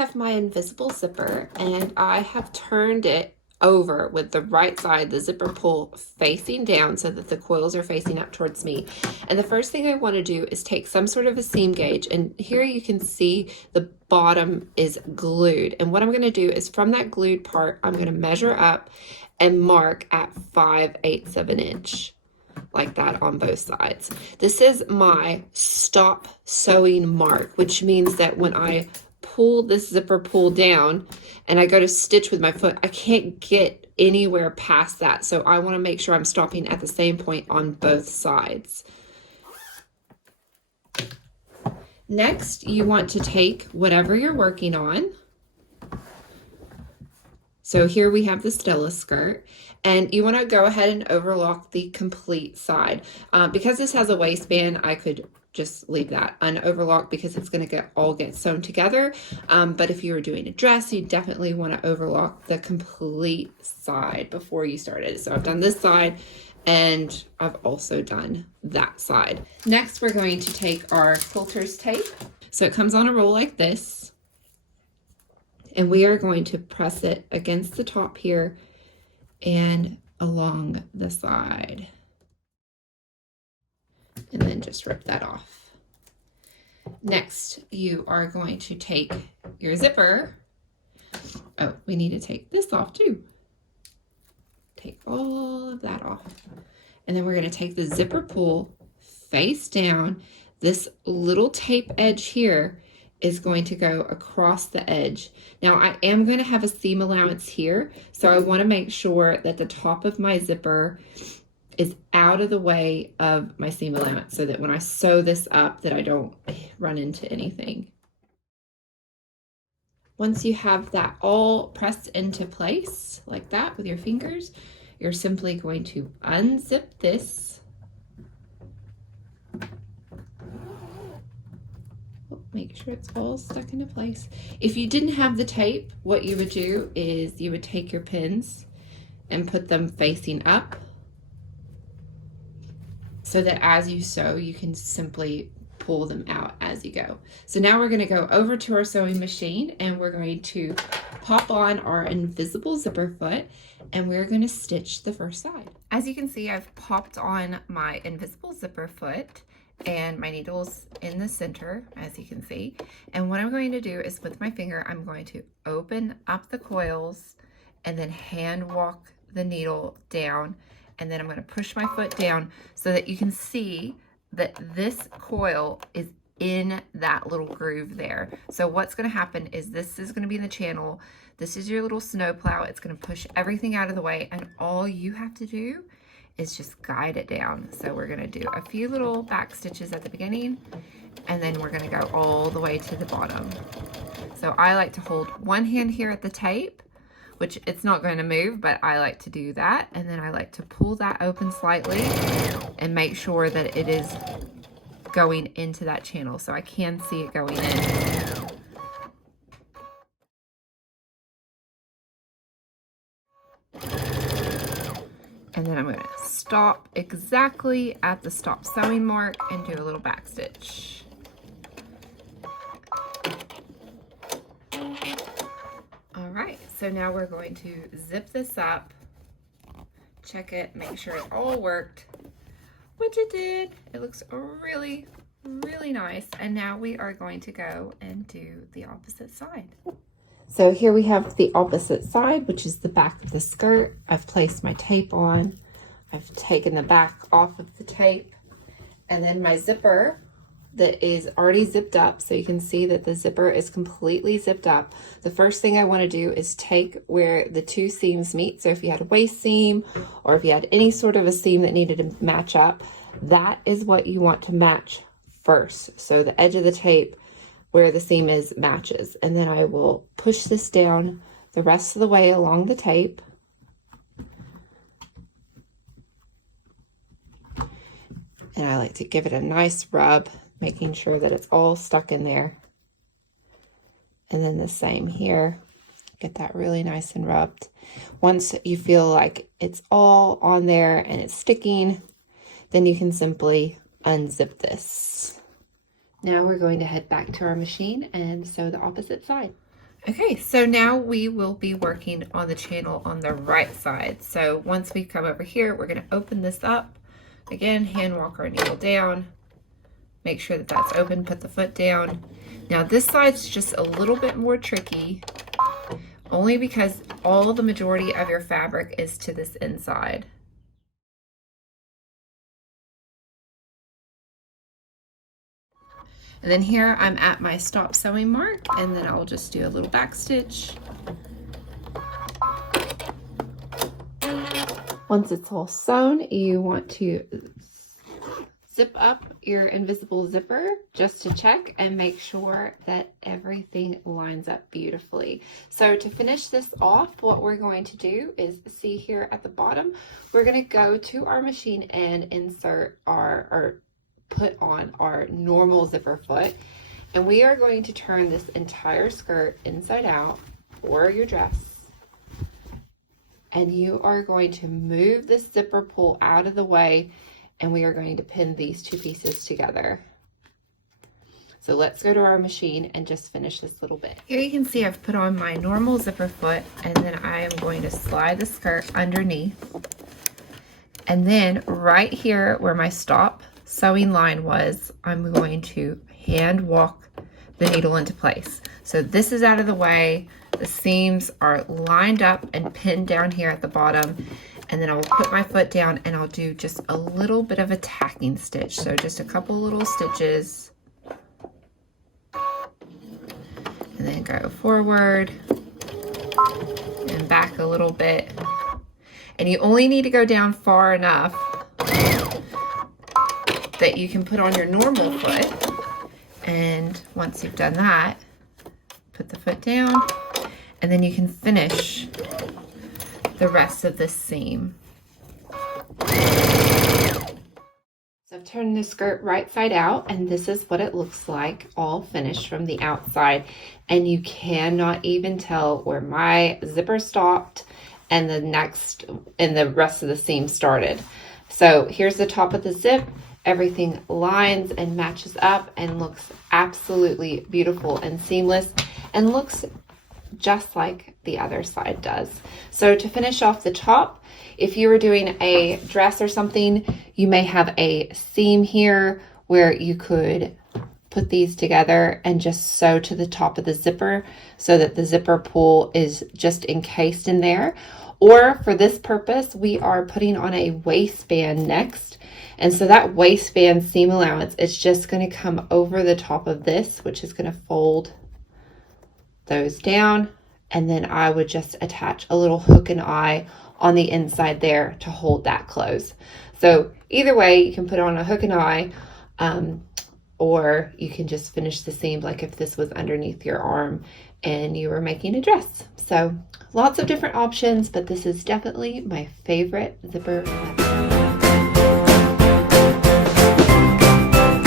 have my invisible zipper and I have turned it over with the right side, the zipper pull facing down so that the coils are facing up towards me. And the first thing I want to do is take some sort of a seam gauge, and here you can see the bottom is glued. And what I'm going to do is from that glued part, I'm going to measure up and mark at 5/8 of an inch. Like that on both sides. This is my stop sewing mark, which means that when I pull this zipper pull down and I go to stitch with my foot, I can't get anywhere past that. So I want to make sure I'm stopping at the same point on both sides. Next, you want to take whatever you're working on. So here we have the Stella skirt, and you want to go ahead and overlock the complete side. Because this has a waistband, I could just leave that unoverlocked because it's going to all get sewn together. But if you were doing a dress, you definitely want to overlock the complete side before you start it. So I've done this side and I've also done that side. Next, we're going to take our quilter's tape. So it comes on a roll like this. And we are going to press it against the top here and along the side. And then just rip that off. Next, you are going to take your zipper. Oh, we need to take this off too. Take all of that off. And then we're going to take the zipper pull face down. This little tape edge here is going to go across the edge. Now I am going to have a seam allowance here, so I want to make sure that the top of my zipper is out of the way of my seam allowance so that when I sew this up that I don't run into anything. Once you have that all pressed into place like that with your fingers, you're simply going to unzip this. Make sure it's all stuck into place. If you didn't have the tape, what you would do is you would take your pins and put them facing up so that as you sew, you can simply pull them out as you go. So now we're going to go over to our sewing machine and we're going to pop on our invisible zipper foot and we're going to stitch the first side. As you can see, I've popped on my invisible zipper foot and my needle's in the center, as you can see. And what I'm going to do is with my finger, I'm going to open up the coils and then hand walk the needle down. And then I'm going to push my foot down so that you can see that this coil is in that little groove there. So what's going to happen is this is going to be in the channel. This is your little snow plow. It's going to push everything out of the way. And all you have to do is just guide it down. So we're going to do a few little back stitches at the beginning, and then we're going to go all the way to the bottom. So I like to hold one hand here at the tape, which it's not going to move, but I like to do that. And then I like to pull that open slightly and make sure that it is going into that channel. So I can see it going in. And then I'm going to stop exactly at the stop sewing mark and do a little back stitch. All right, so now we're going to zip this up, check it, make sure it all worked, which it did. It looks really, really nice. And now we are going to go and do the opposite side. So here we have the opposite side, which is the back of the skirt. I've placed my tape on. I've taken the back off of the tape. And then my zipper that is already zipped up. So you can see that the zipper is completely zipped up. The first thing I want to do is take where the two seams meet. So if you had a waist seam or if you had any sort of a seam that needed to match up, that is what you want to match first. So the edge of the tape where the seam is matches. And then I will push this down the rest of the way along the tape. And I like to give it a nice rub, making sure that it's all stuck in there. And then the same here. Get that really nice and rubbed. Once you feel like it's all on there and it's sticking, then you can simply unzip this. Now we're going to head back to our machine and sew the opposite side. Okay, so now we will be working on the channel on the right side. So once we come over here, we're going to open this up. Again, hand walk our needle down. Make sure that that's open, put the foot down. Now this side's just a little bit more tricky, only because all the majority of your fabric is to this inside. And then here I'm at my stop sewing mark, and then I'll just do a little back stitch. Once it's all sewn, you want to zip up your invisible zipper just to check and make sure that everything lines up beautifully. So to finish this off, what we're going to do is, see here at the bottom, we're going to go to our machine and insert or put on our normal zipper foot, and we are going to turn this entire skirt inside out for your dress, and you are going to move this zipper pull out of the way, and we are going to pin these two pieces together. So let's go to our machine and just finish this little bit. Here you can see I've put on my normal zipper foot, and then I am going to slide the skirt underneath, and then right here where my stop sewing line was, I'm going to hand walk the needle into place. So this is out of the way, the seams are lined up and pinned down here at the bottom, and then I'll put my foot down and I'll do just a little bit of a tacking stitch. So just a couple little stitches, and then go forward and back a little bit. And you only need to go down far enough that you can put on your normal foot. And once you've done that, put the foot down, and then you can finish the rest of this seam. So I've turned the skirt right side out, and this is what it looks like all finished from the outside. And you cannot even tell where my zipper stopped and the rest of the seam started. So here's the top of the zip. Everything lines and matches up and looks absolutely beautiful and seamless, and looks just like the other side does. So to finish off the top, if you were doing a dress or something, you may have a seam here where you could put these together and just sew to the top of the zipper so that the zipper pull is just encased in there. Or for this purpose, we are putting on a waistband next. And so that waistband seam allowance is just going to come over the top of this, which is going to fold those down. And then I would just attach a little hook and eye on the inside there to hold that close. So either way, you can put on a hook and eye, or you can just finish the seam like if this was underneath your arm and you were making a dress. So lots of different options, but this is definitely my favorite zipper method.